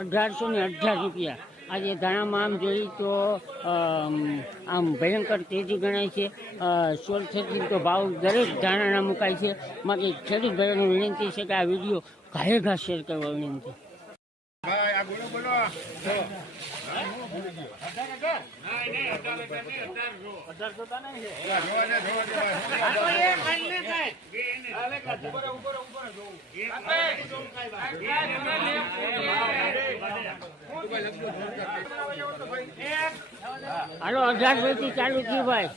₹1818 આજે ધાણામાં આમ જોઈએ તો આમ ભયંકર તેજી ગણાય છે। 16 તો ભાવ દરેક ધાણાના મુકાય છે। માટે ખેડૂત ભાઈઓને વિનંતી છે કે આ વિડીયો ઘાએ ઘા શેર કરવા વિનંતી। હાલો 18 થી ચાલુ થયું ભાઈ।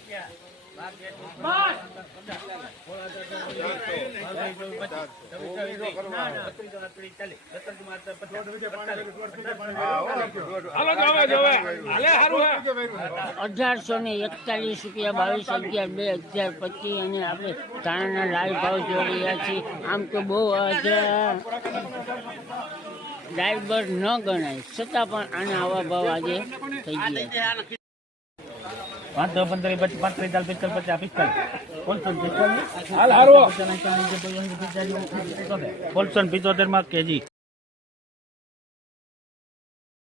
₹1841, અને આપણે ધાણાના લાલ ભાવ જોઈ રહ્યા છીએ। આમ તો બહુ ડાયબર ન ગણાય, છતાં પણ આના આવા ભાવ આજે થઈ ગયા। 5 10 15 25 35 40 45 50 55 માં કેજી।